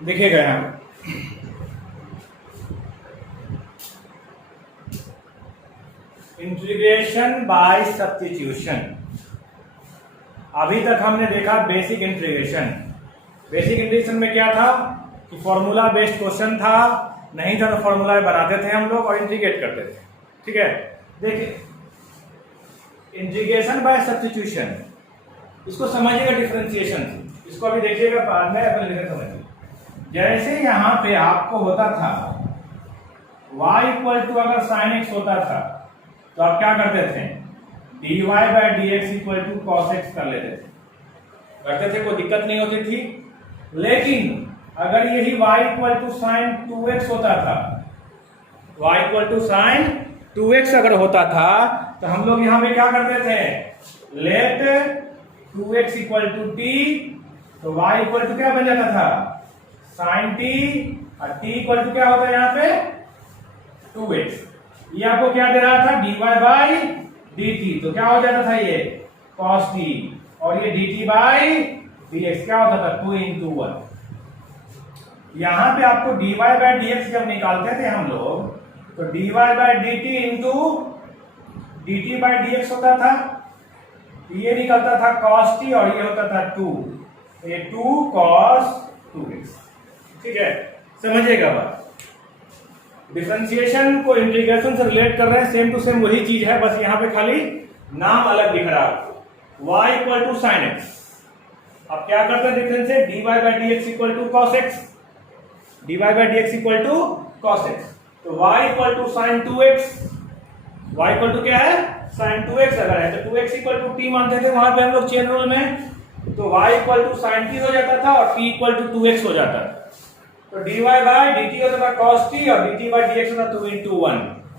देखिएगा यहाँ integration by substitution. अभी तक हमने देखा बेसिक इंटीग्रेशन। बेसिक इंटीग्रेशन में क्या था कि फॉर्मूला बेस्ड क्वेश्चन था, नहीं था तो फॉर्मूला बनाते थे हम लोग और इंटीग्रेट करते थे। ठीक है, देखिए इंटीग्रेशन बाय सब्स्टिट्यूशन, इसको समझिएगा डिफरेंशिएशन। इसको अभी देखिएगा बाद में अपन समझिए। जैसे यहाँ पे आपको होता था y इक्वल टू अगर साइन एक्स होता था तो आप क्या करते थे, dy by d x equal to cos x कर लेते थे, करते थे, कोई दिक्कत नहीं होती थी। लेकिन अगर यही y equal to sine 2x होता था, y equal to sine 2x अगर होता था तो हम लोग यहां पे क्या करते थे, let 2x equal to t, तो y इक्वल टू क्या बन जाता था, साइन t, और t इक्वल टू क्या होता है यहाँ पे 2x। ये आपको क्या दे रहा था, dy बाई dt, तो क्या हो जाता था ये cos t, और ये dt बाई dx क्या होता था 2 into 1। यहां पे आपको dy बाई dx जब निकालते थे हम लोग तो dy by dt into dt by dx होता था, ये निकलता था cos t और ये होता था 2, ये 2 cos 2x। ठीक है, समझिएगा बात। डिफरेंशिएशन को इंटीग्रेशन से रिलेट कर रहे हैं, सेम टू सेम वही चीज है, बस यहाँ पे खाली नाम अलग दिख रहा है आपको। y equal to sine x, अब क्या करते हैं differentiate, dy by d x equal to cos x, dy by d x equal to cos x. तो y equal to sine 2x, y equal to क्या है साइन 2x अगर है तो 2x इक्वल टू t मानते थे वहां पे हम लोग चेन रूल में, तो y equal to sine t हो जाता था और t इक्वल टू 2x हो जाता था। तो dy बाई dt होता था cos t और dt बाई dx होता 2 into 1।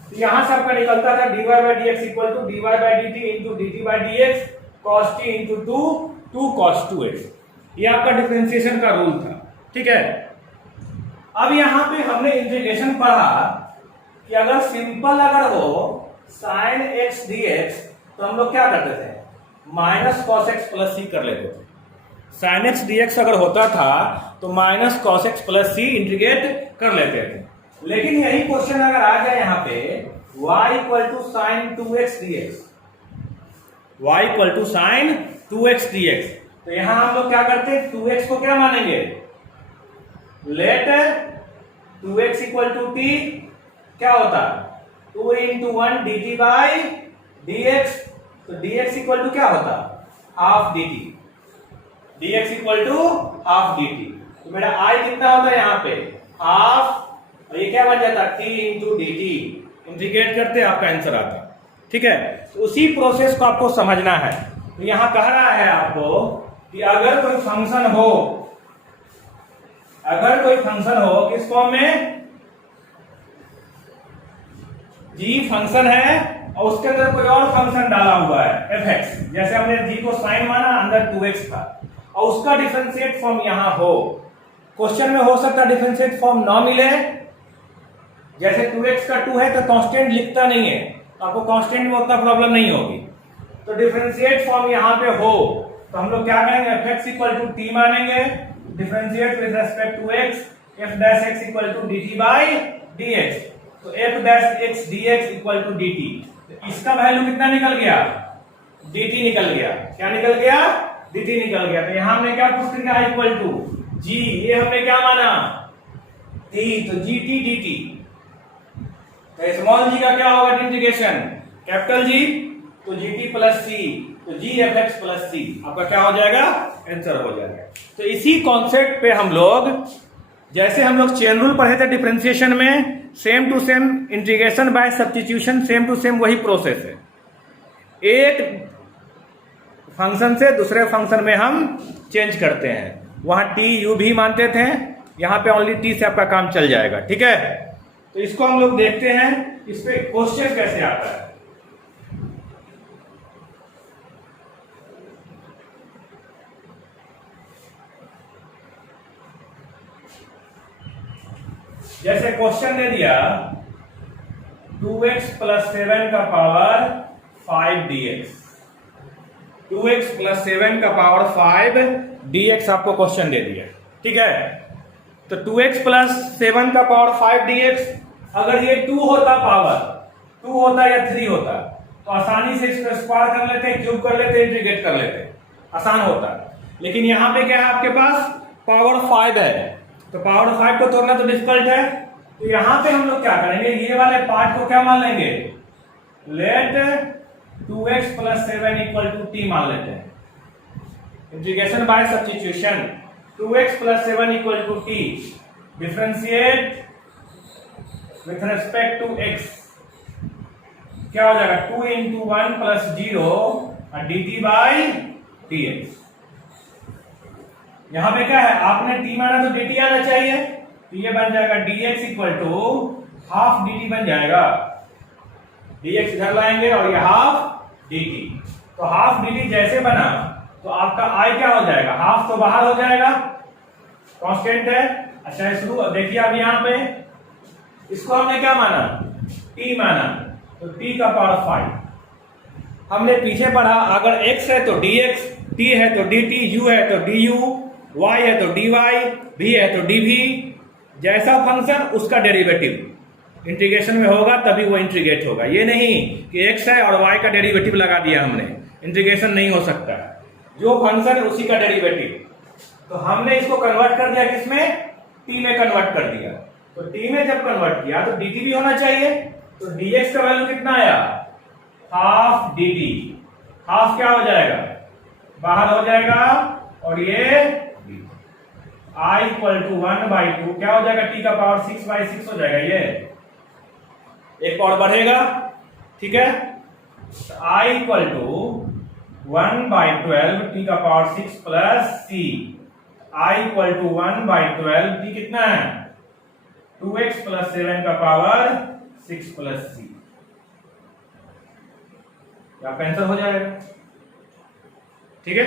तो यहां से आपका निकलता था dy by dx equal to dy by dt into dt by dx cos t into 2 cos 2x। ये आपका डिफरेंशिएशन का रूल था। ठीक है, अब यहां पे हमने इंटीग्रेशन पढ़ा कि अगर सिंपल अगर हो sin x dx तो हम लोग क्या करते थे, minus cos x plus c कर लेते थे। sin x dx अगर होता था तो minus cos x plus c integrate कर लेते थे। लेकिन यही क्वेश्चन अगर आ जाए यहाँ पे y equal to sine 2x dx, y equal to sine 2x dx, तो यहां हम लोग क्या करते हैं, 2x को क्या मानेंगे, late 2x equal to t क्या होता, 2 into 1 dt बाई dx, तो dx इक्वल टू क्या होता, half dt, dx equal to half dt। तो मेरा i कितना होता है यहाँ पे हाफ, और ये क्या बन जाता t इंटू dt, इंटीग्रेट करते आपका आंसर आता। ठीक है, तो उसी प्रोसेस को आपको समझना है। तो यहां कह रहा है आपको कि अगर कोई फंक्शन हो, अगर कोई फंक्शन हो किस फॉर्म में, g फंक्शन है और उसके अंदर कोई और फंक्शन डाला हुआ है fx, जैसे हमने g को साइन माना, अंदर 2x था, और उसका डिफरेंशिएट फॉर्म यहां हो। क्वेश्चन में हो सकता है डिफरेंशिएट फॉर्म ना मिले, जैसे 2x का 2 है तो कांस्टेंट लिखता नहीं है, तो आपको कांस्टेंट में उतना प्रॉब्लम नहीं होगी। तो डिफरेंशिएट फॉर्म यहां पे हो तो हम लोग क्या करेंगे, fx इक्वल टू t मानेंगे, differentiate with respect to x, f dash x equal to dt by dx, तो f dash x dx equal to dt, तो इसका वैल्यू कितना निकल गया, dt निकल गया। क्या निकल गया, dt निकल गया। तो यहां हमने क्या पुट किया, इक्वल टू g, ये हमने क्या माना t, तो gt dt, तो स्मॉल g का क्या होगा इंटीग्रेशन, कैपिटल G, तो gt प्लस c, तो g fx प्लस c आपका क्या हो जाएगा, आंसर हो जाएगा। तो इसी कॉन्सेप्ट पे हम लोग, जैसे हम लोग चेन रूल पढ़े थे डिफरेंशिएशन में, same to same integration by substitution same to same वही प्रोसेस है। एक फंक्शन से दूसरे फंक्शन में हम चेंज करते हैं, वहां t u भी मानते थे, यहां पे ओनली t से आपका काम चल जाएगा। ठीक है, तो इसको हम लोग देखते हैं इस पे क्वेश्चन कैसे आता है। जैसे क्वेश्चन ने दिया 2x प्लस 7 का पावर 5 dx, 2x प्लस 7 का पावर 5 dx आपको क्वेश्चन दे दिया। ठीक है, तो 2x प्लस 7 का पावर 5 dx, अगर ये 2 होता पावर 2 होता या 3 होता तो आसानी से इसको स्क्वायर कर लेते, क्यूब कर लेते, इंटीग्रेट कर लेते, आसान होता। लेकिन यहाँ पे क्या है आपके पास पावर 5 है, तो पावर 5 को तोड़ना तो डिफिकल्ट है। तो यहाँ पे हम लोग क्या करेंगे, ये वाले पार्ट को क्या मान लेंगे, let 2x plus 7 equal to t मान लेते हैं। Integration by substitution, 2x plus 7 equal to t, differentiate with respect to x, क्या हो जाएगा 2 into 1 plus 0 dt by dx। यहां पे क्या है, आपने t माना तो dt आना चाहिए, तो ये बन जाएगा dx equal to half dt बन जाएगा। dx इधर लाएंगे और ये हाफ dt, तो हाफ dt जैसे बना तो आपका i क्या हो जाएगा, हाफ तो बाहर हो जाएगा, कांस्टेंट है। अच्छा इसको देखिए, अब यहां पे इसको हमने क्या माना, t माना, तो t का पावर 5। हमने पीछे पढ़ा अगर x है तो dx, t है तो dt, u है तो du, y है तो dy, v है तो dv, जैसा फंक्शन उसका डेरिवेटिव इंटीग्रेशन में होगा तभी वो इंटीग्रेट होगा। ये नहीं कि x है और y का डेरिवेटिव लगा दिया हमने, इंटीग्रेशन नहीं हो सकता। जो फंक्शन है उसी का डेरिवेटिव। तो हमने इसको कन्वर्ट कर दिया किसमें, t में कन्वर्ट कर दिया। तो t में जब कन्वर्ट किया तो dt भी होना चाहिए, तो dx का वैल्यू कितना आया, हाफ dt, हाफ क्या हो जाएगा, बाहर हो जाएगा, और ये i इक्वल टू 1/2 क्या हो जाएगा, t का पावर 6/6 हो जाएगा। ये एक और बढ़ेगा, ठीक है, तो i इक्वल टू 1/12 t का power 6 plus c, i equal to 1/12 t कितना है 2x प्लस 7 का पावर 6 प्लस c, या आंसर हो जाएगा, ठीक है।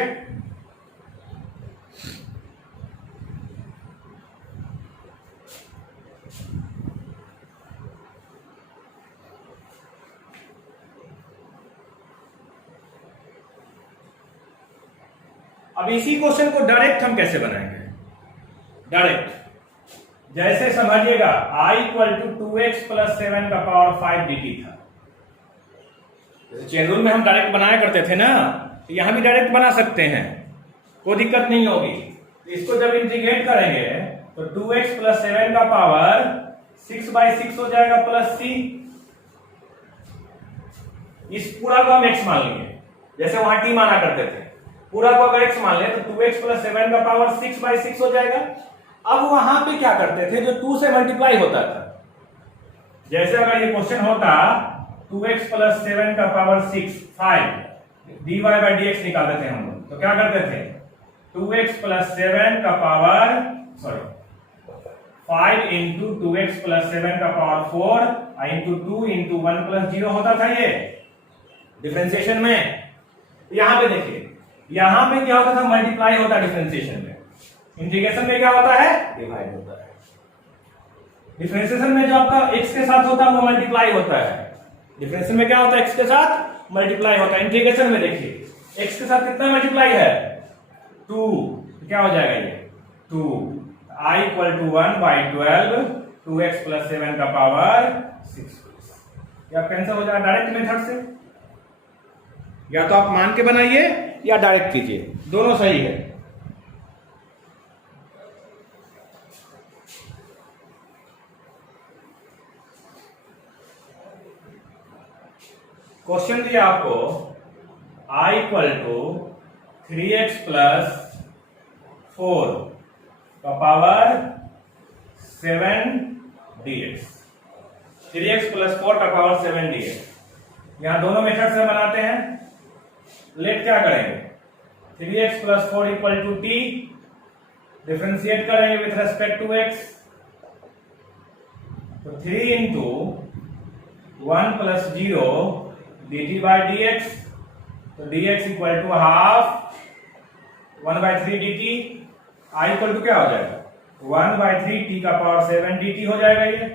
अब इसी क्वेश्चन को डायरेक्ट हम कैसे बनाएंगे, डायरेक्ट जैसे समझिएगा i equal to 2x plus 7 का पावर 5 dt था, जैसे चेन रूल में हम डायरेक्ट बनाया करते थे ना, तो यहां भी डायरेक्ट बना सकते हैं, कोई दिक्कत नहीं होगी। तो इसको जब इंटीग्रेट करेंगे तो 2x प्लस 7 का पावर 6/6 हो जाएगा प्लस c, इस पूरा को हम x मान लेंगे, जैसे वहां t माना करते थे, पूरा को अगर x मान ले तो 2x प्लस 7 का पावर 6/6 हो जाएगा। अब वहां पे क्या करते थे, जो 2 से मल्टीप्लाई होता था, जैसे अगर ये क्वेश्चन होता 2x प्लस 7 का पावर 6 5 dy बाई dx निकालते थे हम लोग, तो क्या करते थे 2x प्लस 7 का पावर 5 इंटू 2x प्लस 7 का पावर 4 इंटू 2 इंटू 1 प्लस 0 होता था ये डिफरेंशिएशन में। यहां पे देखिए, यहां पे क्या होता था, मल्टीप्लाई होता डिफरेंशिएशन में, इंटीग्रेशन में क्या होता है, डिवाइड होता है। डिफरेंशिएशन में जो आपका x के साथ होता है वो मल्टीप्लाई होता है, डिफरेंशिएशन में क्या होता है, x के साथ मल्टीप्लाई होता है। इंटीग्रेशन में देखिए x के साथ कितना मल्टीप्लाई है 2, क्या हो जाएगा ये 2, i equal to 1/12 2x plus 7 का पावर 6, या कैंसिल हो जाएगा डायरेक्ट मेथड से, या तो आप मान के बनाइए या डायरेक्ट कीजिए, दोनों सही है। क्वेश्चन दिया आपको i equal to 3x plus 4 का पावर 7 dx, 3x प्लस 4 का पावर 7 dx। यहां दोनों मेथड से बनाते हैं, लेट क्या करेंगे 3x plus 4 equal to t, differentiate करेंगे विथ रेस्पेक्ट टू x, तो 3 into 1 plus 0 dt by dx, तो dx equal to half 1/3 dt, i equal to क्या हो जाएगा 1/3 t का पावर 7 dt हो जाएगा ये,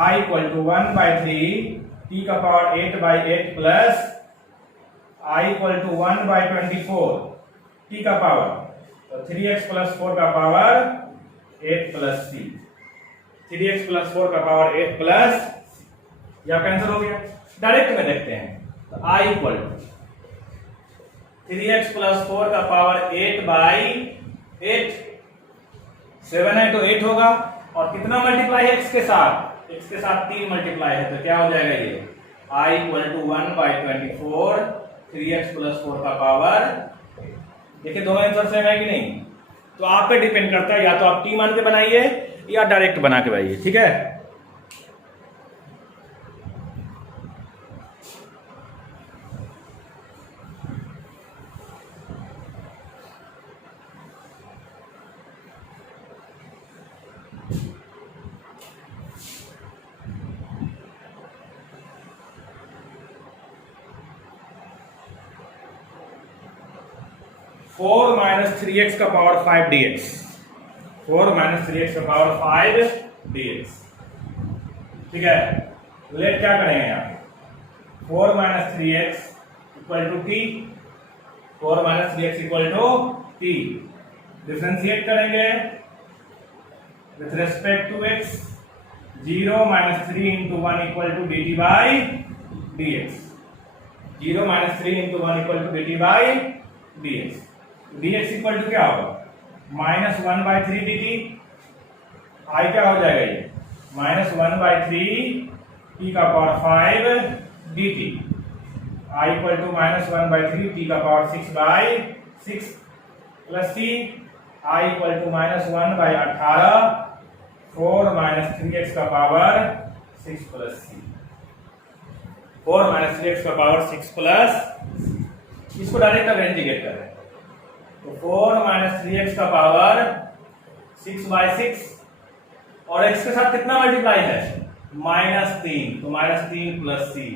i इक्वल टू 1/3 t का power 8/8 plus i equal to 1/24 t का पावर, तो 3x प्लस 4 का पावर 8 प्लस सी, 3x प्लस 4 का पावर 8 प्लस, या कैंसिल हो गया। डायरेक्ट में देखते हैं, तो i equal to 3x plus 4 का पावर 8 बाई 8, 7 है तो 8 होगा, और कितना मल्टीप्लाई है x के साथ, x के साथ 3 मल्टीप्लाई है, तो क्या हो जाएगा ये i equal to 1 by 24, 3x plus 4 का पावर। देखिए दोनों आंसर सेम है कि नहीं, तो आप पे डिपेंड करता है, या तो आप टी मान के बनाइए या डायरेक्ट बना के बनाइए, ठीक है। फोर माइनस थ्री एक्स का पावर 5 dx, 4 माइनस 3x का पावर 5 dx, ठीक है। लेट क्या करेंगे यहाँ, 4 minus 3x equal to t, 4 minus 3x equal to t, differentiate करेंगे with respect to x, 0 minus 3 into 1 equal to d t by d x, 0 minus 3 into 1 equal to d t by d x, d x equal to क्या होगा, minus 1 by 3 d t, I क्या हो जाएगा ये, minus 1 by 3 t का power 5 D t, I equal to minus 1 by 3 t का power 6 by 6 plus c, I equal to minus 1 by 18, 4 minus 3x का power 6 plus सी, 4 minus 3x का power 6 plus, इसको direct अब इंटीग्रेट कर रहे हैं, तो 4 माइनस 3x का पावर 6 बाई 6, और x के साथ कितना मल्टीप्लाई है, माइनस 3, तो minus 3 plus c,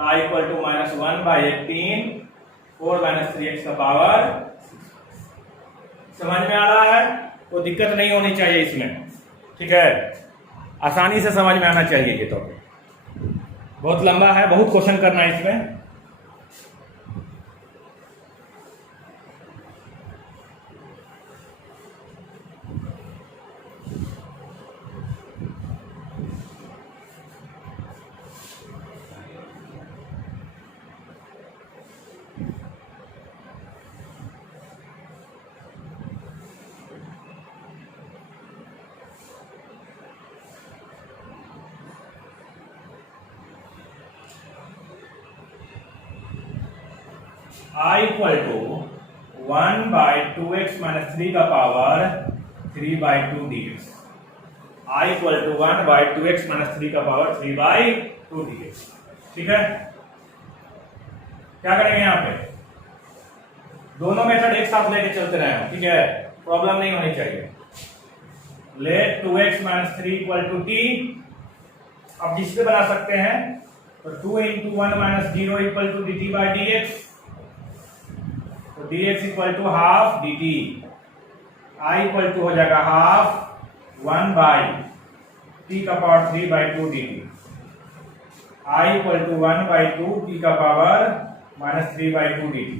I equal to minus 1 by 18, 4 minus 3x का पावर 6। समझ में आ रहा है, कोई दिक्कत नहीं होनी चाहिए इसमें, ठीक है, आसानी से समझ में आना चाहिए ये टॉपिक। बहुत लंबा है, बहुत क्वेश्चन करना है इसमें। I equal to 1 by 2x minus 3 का power 3 by 2 dx, I equal to 1 by 2x minus 3 का पावर 3 बाई 2 dx, ठीक है। क्या करेंगे यहाँ पे, दोनों मेथड एक साथ लेके चलते रहे, ठीक है, प्रॉब्लम नहीं होनी चाहिए। Let 2x minus 3 equal to t, अब जिससे बना सकते हैं, तो 2 into 1 minus 0 equal to d t by d x, तो dx equal to half dt, I equal to हो जाएगा हाफ 1 बाई t का power 3 by 2 dt, I equal to 1 by 2 t का power minus 3 by 2 dt,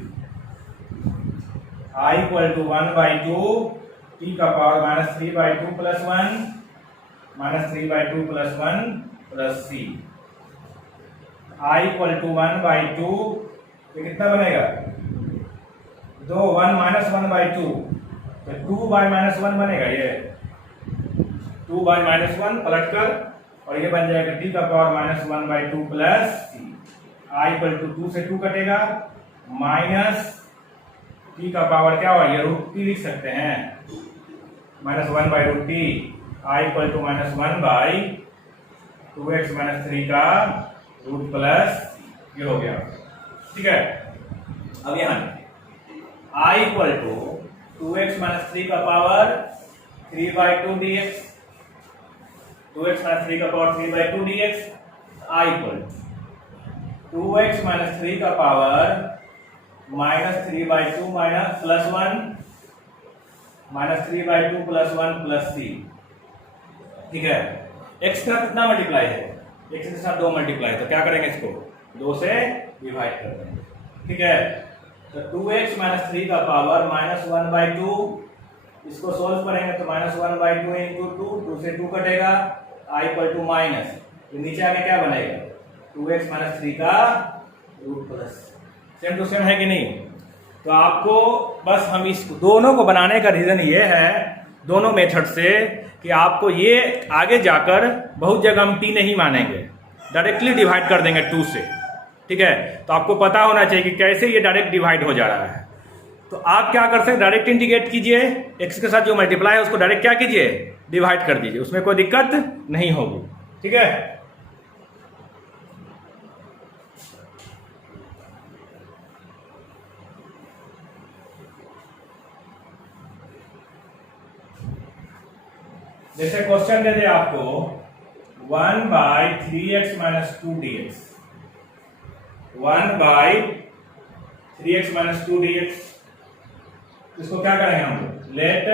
I equal to 1 by 2 t का power minus 3 by 2 plus 1, minus 3 by 2 plus 1 plus c, I equal to 1 by 2, ये कितना बनेगा, 1 minus 1 by 2, तो 2 by minus 1 बनेगा, ये 2 by minus 1 पलट कर, और ये बन जाएगा टी का power minus 1 by 2 plus c, I equal to 2 से 2 कटेगा, माइनस टी का पावर क्या हुआ, ये रूट टी लिख सकते हैं, minus 1 by root t, I equal to minus 1 by 2x minus 3 का रूट प्लस, ये हो गया, ठीक है। अब यहाँ I equal to 2x minus 3 का power 3 by 2 dx, 2x minus 3 का power 3 by 2 dx, I equal 2x minus 3 का power minus 3 by 2 minus plus 1, minus 3 by 2 plus 1 plus c, ठीक है। x का कितना मल्टीप्लाई है, x के साथ 2 मल्टीप्लाई, तो क्या करेंगे, इसको 2 से डिवाइड कर देंगे, ठीक है। तो 2x माइनस 3 का पावर माइनस 1 बाई 2 इसको सोल्व करेंगे तो -1/2 इंटू 2 से 2 कटेगा, i इक्वल टू माइनस, नीचे आके क्या बनेगा 2x - 3 का root plus. Same to same है कि नहीं? तो आपको बस हम इस दोनों को बनाने का रीजन ये है, दोनों मेथड से, कि आपको ये आगे जाकर बहुत जगह हम t नहीं मानेंगे, डायरेक्टली डिवाइड कर देंगे 2 से। ठीक है, तो आपको पता होना चाहिए कि कैसे ये डायरेक्ट डिवाइड हो जा रहा है। तो आप क्या कर सकते हैं, डायरेक्ट इंटीग्रेट कीजिए, x के साथ जो मल्टीप्लाई है उसको डायरेक्ट क्या कीजिए, डिवाइड कर दीजिए, उसमें कोई दिक्कत नहीं होगी। ठीक है, जैसे क्वेश्चन दे दे आपको 1/3x - 2 dx, 1/3x - 2 dx, इसको क्या करेंगे हम, let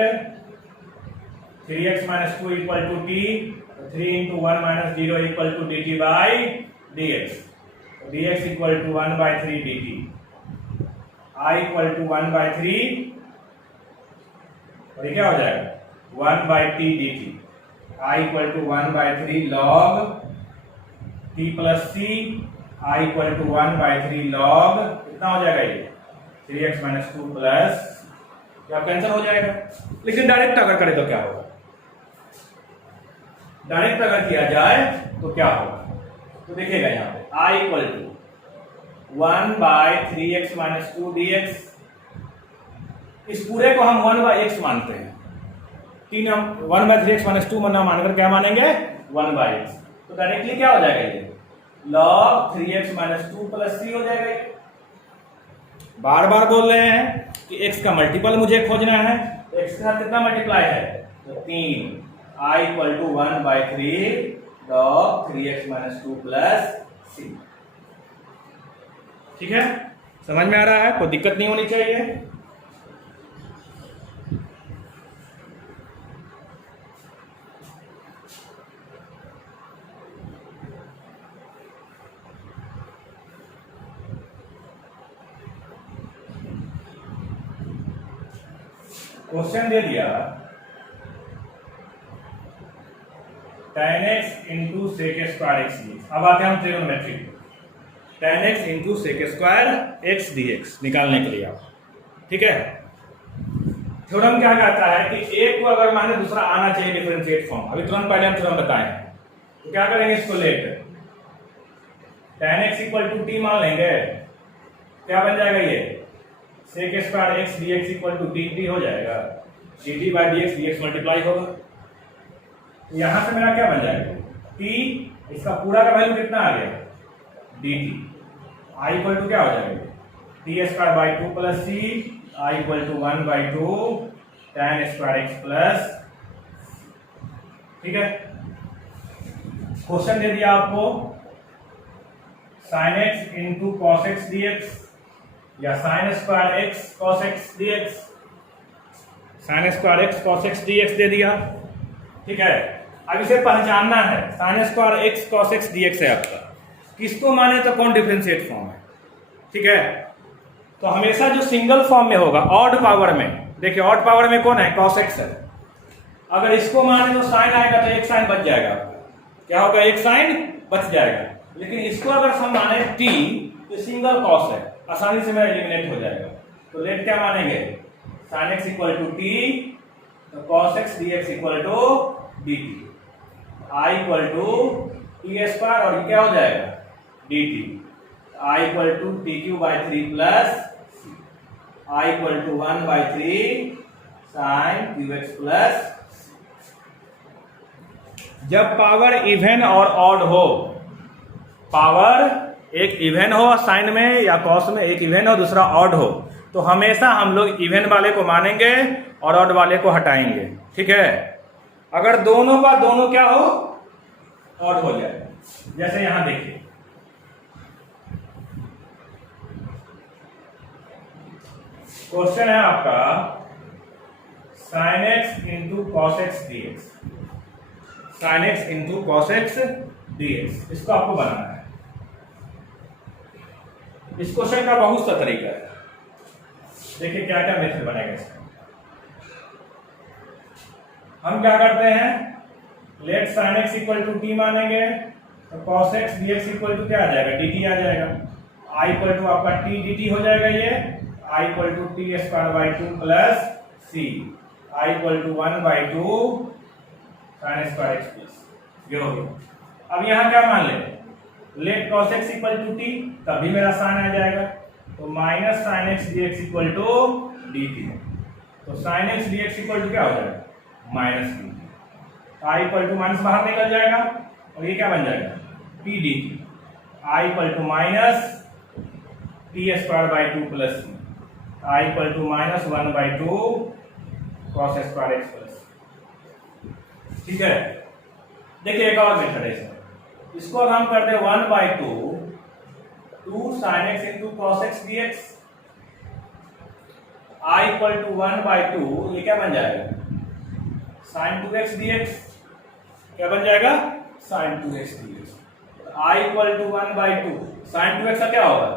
3x - 2 equal to t, 3 into 1 - 0 equal to dt by dx, dx equal to 1/3 dt, I equal to 1/3, और ये क्या हो जाएगा 1/t dt, I equal to 1/3 log t plus c, I equal to 1/3 log, कितना हो जाएगा ये 3x - 2 plus, क्या कैंसिल हो जाएगा। लेकिन डायरेक्ट अगर करें तो क्या होगा, डायरेक्ट अगर किया जाए तो क्या होगा, तो देखिएगा यहाँ पे I equal to 1/3x - 2 dx, इस पूरे को हम 1/x मानते हैं, 1/3x - 2 मना मानकर क्या मानेंगे 1/x, तो डायरेक्टली क्या हो जाएगा ये log 3x - 2 प्लस c हो जाएगा। बार बार बोल रहे हैं कि x का मल्टीपल मुझे खोजना है, तो x के साथ कितना मल्टीप्लाई है, तो 3, I equal to 1/3 log 3x - 2 plus c। ठीक है, समझ में आ रहा है, कोई दिक्कत नहीं होनी चाहिए। क्वेश्चन दे दिया tan x into sec square x d, अब आते हैं हम trigonometry, tan x into sec square x d x निकालने के लिए आप। ठीक है, थ्योरम क्या कहता है कि एक को अगर माने दूसरा आना चाहिए डिफरेंशिएट फॉर्म, अभी तुरंत पहले हम थ्योरम बताएं, तो क्या करेंगे, इसको let tan x equal to t मान लेंगे, क्या बन जाएगा ये sec square x d x equal to dt हो जाएगा, dt by d x multiply होगा, तो यहां से मेरा क्या बन जाएगा t, इसका पूरा का वैल्यू कितना आ गया dt, I इक्वल टू क्या हो जाएगा t square by 2 plus c, I equal to 1/2 tan square x plus. ठीक है, क्वेश्चन दे दिया आपको sin x into cos x d x या sin square x cos x dx, sin square x cos x dx दे दिया। ठीक है, अब इसे पहचानना है, sin square x cos x dx है आपका, किसको माने तो कौन डिफरेंशिएट फॉर्म है। ठीक है, तो हमेशा जो सिंगल फॉर्म में होगा ऑड पावर में, देखिए ऑड पावर में कौन है cos x है, अगर इसको माने तो साइन आएगा तो एक साइन बच जाएगा आपका, क्या होगा एक साइन बच जाएगा, लेकिन इसको अगर हम माने t तो सिंगल कॉस है, आसानी से मेरा एलिमिनेट हो जाएगा, तो लेट क्या मानेंगे sin x equal to t, तो cos x dx equal to dt, I equal to t square, और ये क्या हो जाएगा dt, I equal to t cube by 3 plus I equal to 1/3 sin qx plus. जब power even और odd हो, power एक इवन हो साइन में या कॉस में, एक इवन हो दूसरा ऑड हो, तो हमेशा हम लोग इवन वाले को मानेंगे और ऑड वाले को हटाएंगे। ठीक है, अगर दोनों का दोनों क्या हो ऑड हो जाए, जैसे यहां देखिए क्वेश्चन है आपका sin x into cos x dx, sin x into cos x dx, इसको आपको बनाना है। इस क्वेश्चन का बहुत सा तरीका है, देखिए क्या क्या मेथड बनेगा इसका। हम क्या करते हैं, let sine x equal to t मानेंगे, तो cos x d x equal to क्या आ जाएगा, डी टी आ जाएगा। आई इक्वल टू आपका टी डी टी हो जाएगा, ये I equal to t square by two plus c, I equal to 1/2 sine square x plus, ये हो गया। अब यहाँ क्या मान ले, let cos x equal to t, तभी मेरा साइन आ जाएगा, तो minus sine x d x equal to d t, तो sine x d x equal to क्या हो जाएगा, minus d t. I equal to minus बाहर निकल जाएगा और ये क्या बन जाएगा, p d t, I equal to minus t square by two plus c, I equal to minus 1/2 cos square x plus. ठीक है, देखिए एक और मेथड है इसको अगर हम करते हैं 1/2 2 sine x into cos x d x, I equal to 1/2, ये क्या बन जाएगा, साइन 2x dx, क्या बन जाएगा, sine 2x dx। I equal to 1/2 sine 2x का क्या होगा,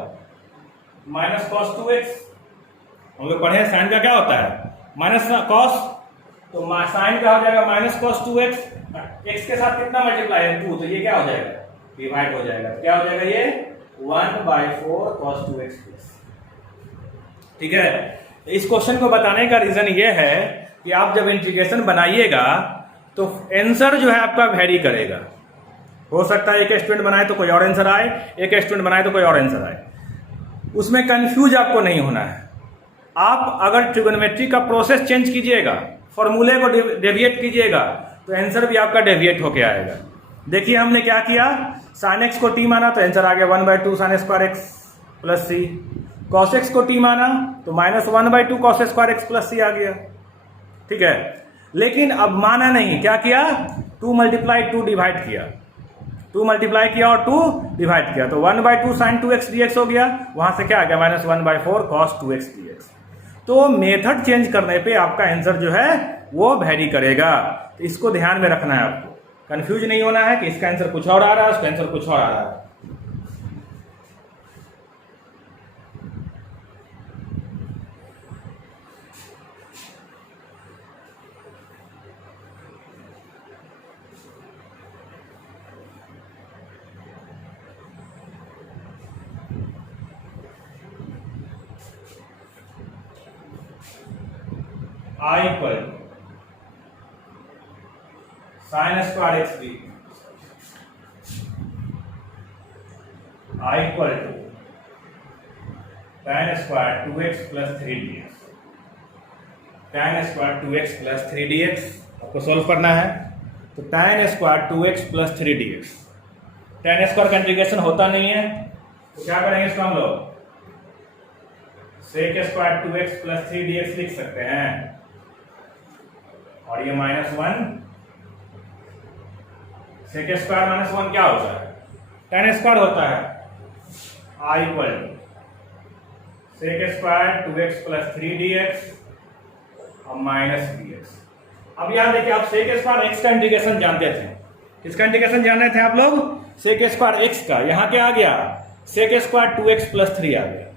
माइनस कॉस 2x। हम लोग पढ़े साइन का क्या होता है, माइनस कॉस, तो साइन क्या हो जाएगा, माइनस कॉस 2x, x के साथ कितना मल्टीप्लाई है 2, तो ये क्या हो जाएगा, डिवाइड हो जाएगा, क्या हो जाएगा ये 1/4 cos 2x प्लस। ठीक है, इस क्वेश्चन को बताने का रीजन ये है कि आप जब इंटीग्रेशन बनाइएगा तो आंसर जो है आपका वेरी करेगा। हो सकता है एक स्टूडेंट बनाए तो कोई और आंसर आए, एक स्टूडेंट बनाए तो कोई और आंसर आए, उसमें कंफ्यूज आपको नहीं होना है। आप अगर ट्रिगोनोमेट्री का प्रोसेस चेंज कीजिएगा, फॉर्मूले को डेविएट कीजिएगा, तो आंसर भी आपका डेविएट होके आएगा। देखिए हमने क्या किया, साइन एक्स को टी माना तो आंसर आ गया 1/2 sine square x plus c, cos x को टी माना तो minus 1/2 cos square x plus c आ गया। ठीक है, लेकिन अब माना नहीं, क्या किया, 2 मल्टीप्लाई 2 डिवाइड किया, 2 मल्टीप्लाई किया और 2 डिवाइड किया, तो 1/2 साइन 2x dx हो गया, वहां से क्या आ गया माइनस 1/4 cos 2x dx। तो मेथड चेंज करने पे आपका आंसर जो है वो वेरी करेगा, तो इसको ध्यान में रखना है, आपको कंफ्यूज नहीं होना है कि इसका आंसर कुछ और आ रहा है, उसका आंसर कुछ और आ रहा है। I equal sine square x d, I equal to tan square 2x plus 3dx, tan square 2x plus 3dx आपको सोल्व करना है, तो tan square 2x plus 3dx, tan square का इंटीग्रेशन होता नहीं है, तो क्या करेंगे इसको हम लोग sec square 2x plus 3dx लिख सकते हैं, और ये -1 सेक स्क्वायर -1 क्या होता है, tan स्क्वायर होता है, I equal sec square 2x plus 3dx और माइनस dx। अब यहां देखिए, आप सेक स्क्वायर x का इंटीग्रेशन जानते थे, किसका इंटीग्रेशन जानते थे आप लोग, सेक स्क्वायर x का, यहां क्या आ गया, सेक स्क्वायर 2x प्लस 3 आ गया,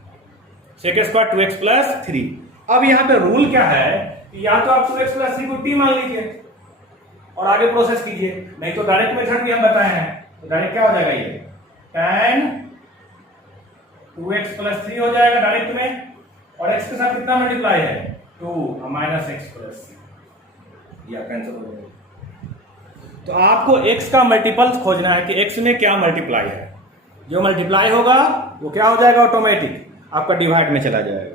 सेक स्क्वायर 2x प्लस 3। अब यहां पे रूल क्या है, या तो आप 2x प्लस 3 को t मान लीजिए और आगे प्रोसेस कीजिए, नहीं तो डायरेक्ट मेथड भी हम बताए हैं, तो डायरेक्ट क्या हो जाएगा, ये tan 2x प्लस 3 हो जाएगा डायरेक्ट में, और x के साथ कितना मल्टीप्लाई है 2 माइनस x प्लस 3, या कैंसिल हो जाएगा। तो आपको x का मल्टीपल खोजना है कि x में क्या मल्टीप्लाई है, जो मल्टीप्लाई होगा वो क्या हो जाएगा, ऑटोमेटिक आपका डिवाइड में चला जाएगा।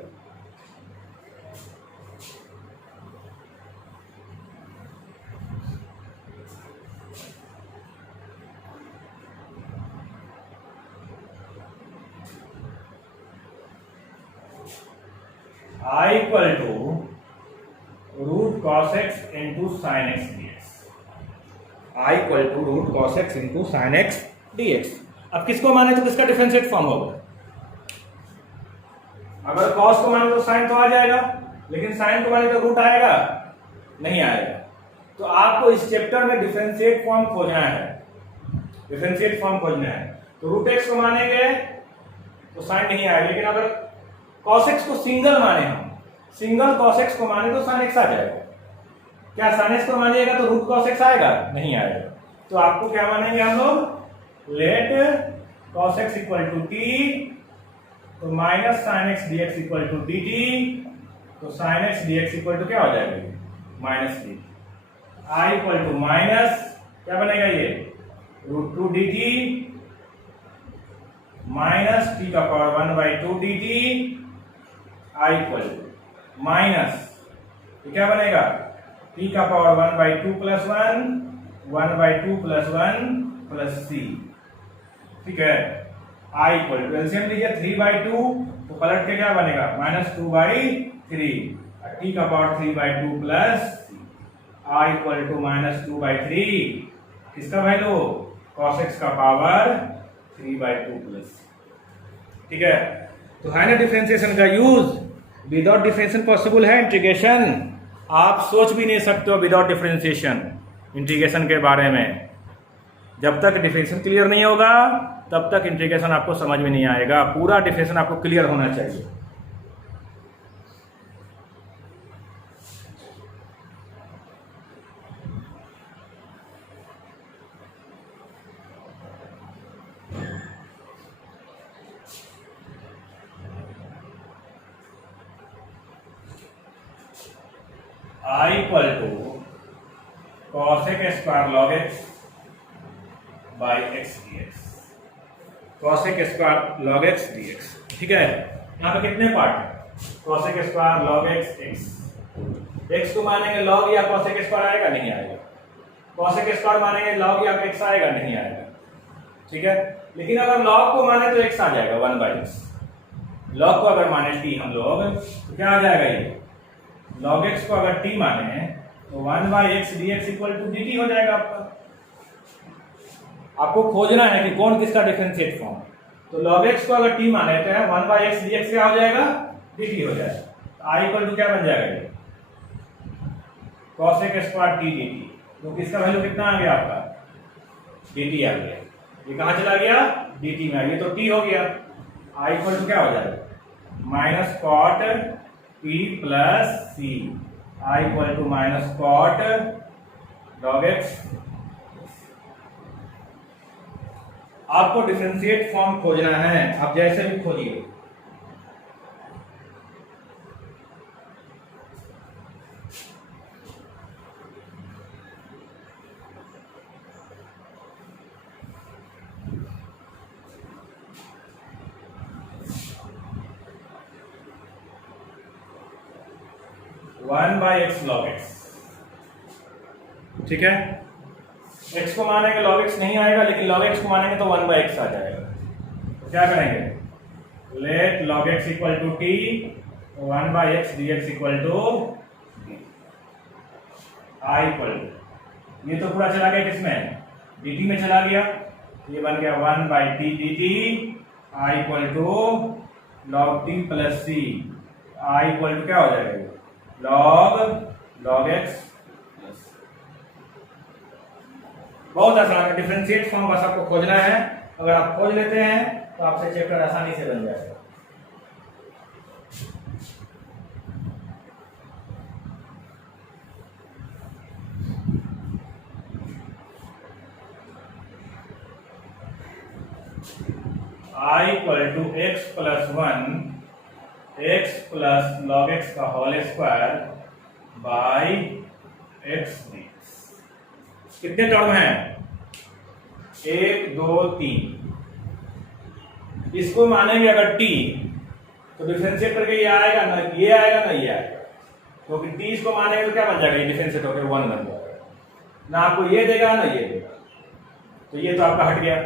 I equal to root cos x into sine x dx, I equal to root cos x into sine x dx। अब किसको माने तो किसका डिफरेंशिएट फॉर्म होगा, अगर कॉस को माने तो साइन तो आ जाएगा, लेकिन साइन को माने तो रूट आएगा नहीं आएगा। तो आपको इस चैप्टर में डिफरेंशिएट फॉर्म खोजना है, डिफरेंशिएट फॉर्म खोजना है, तो रूट एक्स को मानेंगे तो साइन नहीं आएगा, लेकिन अगर cos x को सिंगल माने, हम सिंगल cos x को माने तो sin x आ जाएगा। क्या sin x को मानिएगा तो रूट cos x आएगा? नहीं आएगा। तो आपको क्या मानेंगे हम लोग? Let cos x equal to t, तो minus sin x dx equal to dt, तो sin x dx equal to क्या हो जाएगा? Minus dt। I equal to minus क्या बनेगा ये? रूट 2 dt माइनस t का power 1/2 dt, I equal to minus क्या बनेगा? t का power 1/2 plus 1, 1/2 plus 1 plus c। ठीक है, I इक्वल टू एलसीएम लीजिए 3/2, तो पलट के क्या बनेगा? -2/3, t का power 3/2 plus I equal to -2/3, किसका वैल्यू? cos x का पावर 3/2 प्लस। ठीक है, तो है ना डिफरेंशिएशन का यूज। विदाउट डिफरेंशिएशन पॉसिबल है इंटीग्रेशन? आप सोच भी नहीं सकते हो विदाउट डिफरेंशिएशन इंटीग्रेशन के बारे में। जब तक डिफरेंशिएशन क्लियर नहीं होगा तब तक इंटीग्रेशन आपको समझ में नहीं आएगा। पूरा डिफरेंशिएशन आपको क्लियर होना चाहिए। I equal to cos x square log x by x dx, cos x square log x dx। ठीक है, यहाँ पे कितने पार्ट है? cos x square log x, x को मानेंगे log या cos x स्क्वायर आएगा? नहीं आएगा। cos x स्क्वायर मानेंगे log या x आएगा? नहीं आएगा। ठीक है, लेकिन अगर log को माने तो x आ जाएगा 1/x। log को अगर माने t हम लोग तो क्या आ जाएगा? ये log x को अगर t माने तो 1/x dx equal to dt हो जाएगा आपका। आपको खोजना है कि कौन किसका डिफरेंशिएट फॉर्म। तो log x को अगर t माने तो 1/x dx क्या हो जाएगा? dt हो जाएगा। I इक्वल टू क्या बन जाएगा? ये cos x square t dt, तो किसका वैल्यू कितना आ गया आपका? dt आ गया। ये कहां चला गया? dt में आ गया, तो t हो गया। I इक्वल टू क्या हो जाएगा? Minus cot p plus c, I equal to minus cot log x। आपको डिफरेंशिएट फॉर्म खोजना है, आप जैसे भी खोजिए। One by x log x. ठीक है, x को मानेंगे log x नहीं आएगा, लेकिन log x को मानेंगे तो 1/x आ जाएगा। तो क्या करेंगे? Let log x equal to t, 1/x dx equal to I equal to, ये तो पूरा चला गया किसमें? dt में चला गया। ये बन गया 1/t dt, I equal to log t plus c, I equal to क्या हो जाएगा? log x। बहुत आसान है, डिफरेंशिएट फॉर्म बस आपको खोजना है। अगर आप खोज लेते हैं तो आपसे चैप्टर आसानी से बन जाएगा। I equal to x plus 1 x plus log x का whole square by x dx। कितने टर्म हैं? 1 2 3। इसको मानेंगे अगर t, तो डिफरेंशिएट करके ये आएगा ना, ये आएगा ना, ये आएगा। क्योंकि t इसको मानेंगे तो क्या बन जाएगा? ये डिफरेंशिएट होकर 1 बन जाएगा। ना आपको ये देगा ना ये देगा, तो ये तो आपका हट गया।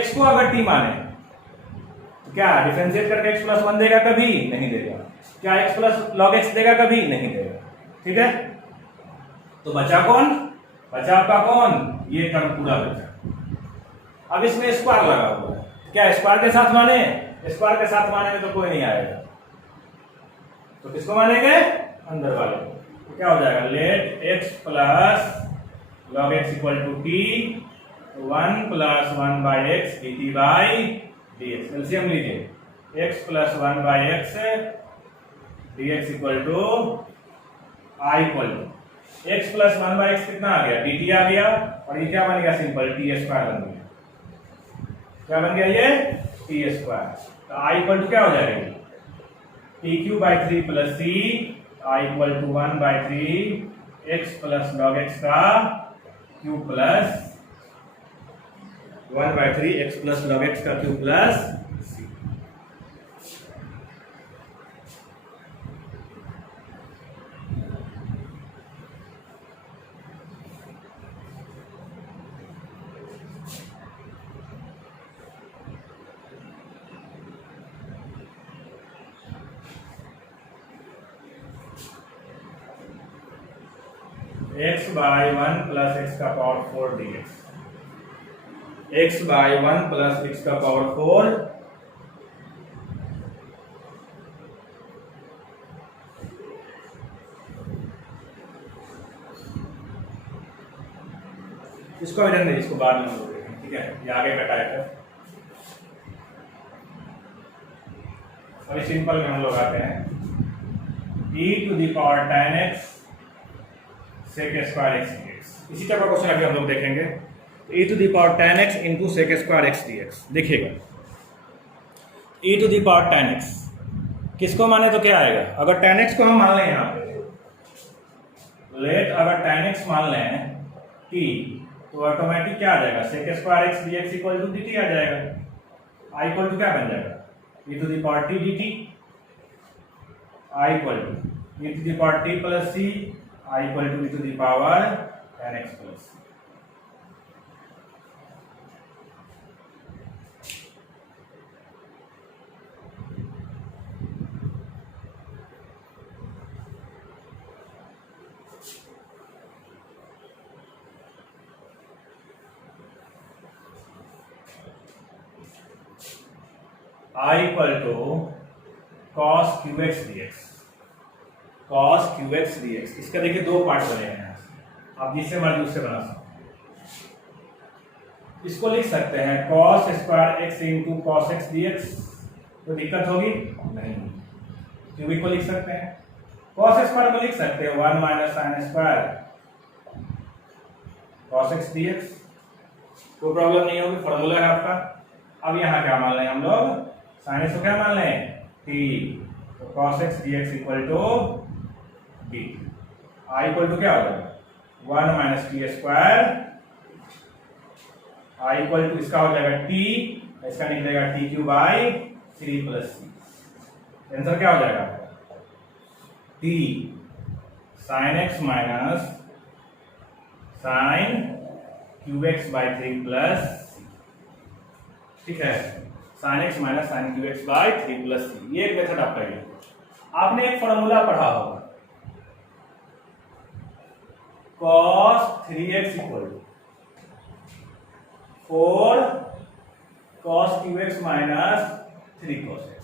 x को अगर t माने तो क्या डिफरेंशिएट करके x प्लस 1 देगा? कभी नहीं देगा। क्या x प्लस log x देगा? कभी नहीं देगा। ठीक है, तो बचा कौन? बचा आपका कौन? ये टर्म पूरा बचा। अब इसमें स्क्वायर लगा हुआ है, क्या स्क्वायर के साथ माने? स्क्वायर के साथ मानेंगे तो कोई नहीं आएगा, तो किसको मानेंगे? अंदर वाले। तो क्या हो जाएगा? Let x plus log x equal to t, 1 plus 1/x dt by dx। LCM लीजिए, x plus 1/x dx equal to I equal to x plus 1/x कितना आ गया, dt आ गया, और ये क्या बन गया, सिंपल t स्क्वायर बन गया। क्या बन गया ये, t स्क्वायर। तो आई इक्वल टू क्या हो जाएगा, tq/3 plus c, I equal to 1/3 x plus log x का q plus 1/3 x plus log x का q plus c। x/1 plus x का power 4 dx, x/1 plus x का power 4 इसको भी रहने, इसको बाद में हम लोग देखेंगे, ठीक है, ये आगे का टाइप है। अभी सिंपल में हम लोग आते हैं, e to the power 10x sec square x dx। इसी तरह का क्वेश्चन अभी हम लोग देखेंगे, e to the power 10x into sec square x dx। देखिएगा e to the power 10x किसको माने तो क्या आएगा, अगर 10x को हम मान लें यहाँ पे, लेट अगर 10x मान लें t, तो ऑटोमेटिक क्या आ जाएगा, sec square x dx equal to dt आ जाएगा। i इक्वल टू क्या बन जाएगा, e to the power t dt, i equal to e to the power t plus c, i equal to e to the power 10x plus. i equal to cos qx dx, cos qx dx। इसका देखिए दो part बने हैं, आप जिससे मर्जी उससे बना सकते हैं। इसको लिख सकते हैं cos square x into cos x dx, तो दिक्कत होगी नहीं, क्यूबिक को लिख सकते हैं, cos स्क्वायर को लिख सकते हैं 1 minus sine square cos x dx, कोई प्रॉब्लम नहीं होगी, फॉर्मूला है आपका। अब यहाँ क्या मान लें हम लोग, साइन को क्या मान लें t, तो cos x dx equal to d, i equal to क्या हो जाएगा 1 minus t square, i equal to इसका हो जाएगा t, इसका निकलेगा t cube by 3 plus c। Answer क्या हो जाएगा t sine x minus sine cube x by 3 plus c, ठीक है, sine x minus sine cube x by 3 plus c। ये एक मेथड आपका है। आपने एक फॉर्मूला पढ़ा होगा, cos 3x equal to 4 cos qx minus 3 cos x,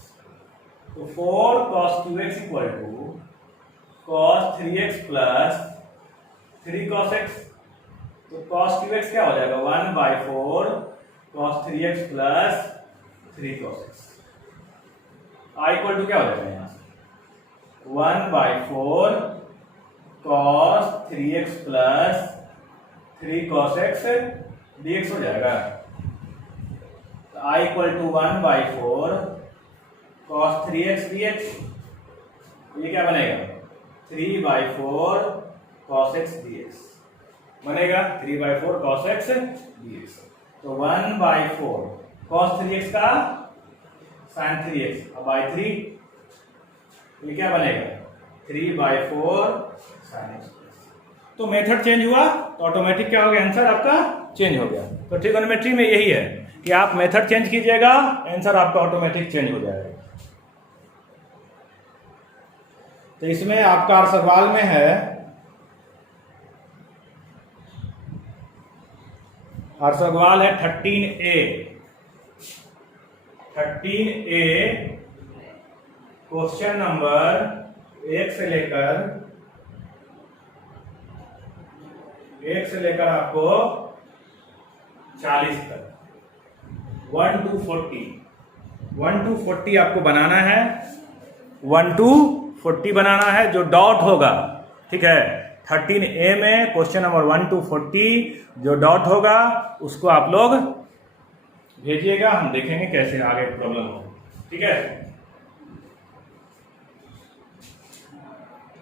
तो 4 cos qx equal to cos 3x plus 3 cos x, तो cos qx क्या हो जाएगा 1/4 cos 3x plus 3 cos x। i equal to क्या हो जाएगा यहाँ से 1/4 cos 3x plus 3 cos x dx हो जाएगा। तो i equal to 1/4 cos 3x dx, ये क्या बनेगा 3/4 cos x dx बनेगा, 3/4 cos x dx। तो 1/4 cos 3x का sin 3x अब by 3, ये क्या बनेगा 3/4 sin x। तो मेथड चेंज हुआ तो ऑटोमेटिक क्या हो गया, आंसर आपका चेंज हो गया। तो ट्रिगोनोमेट्री में यही है कि आप मेथड चेंज कीजिएगा, आंसर आपका ऑटोमेटिक चेंज हो जाएगा। तो इसमें आपका सवाल में है, और सवाल है 13A। 13A क्वेश्चन नंबर 1 से लेकर आपको 40 तक 1 to 40 आपको बनाना है, 1 to 40 बनाना है। जो डॉट होगा ठीक है। 13A में क्वेश्चन नंबर 1 to 40 जो डॉट होगा उसको आप लोग भेजिएगा, हम देखेंगे कैसे आगे प्रॉब्लम हो, ठीक है।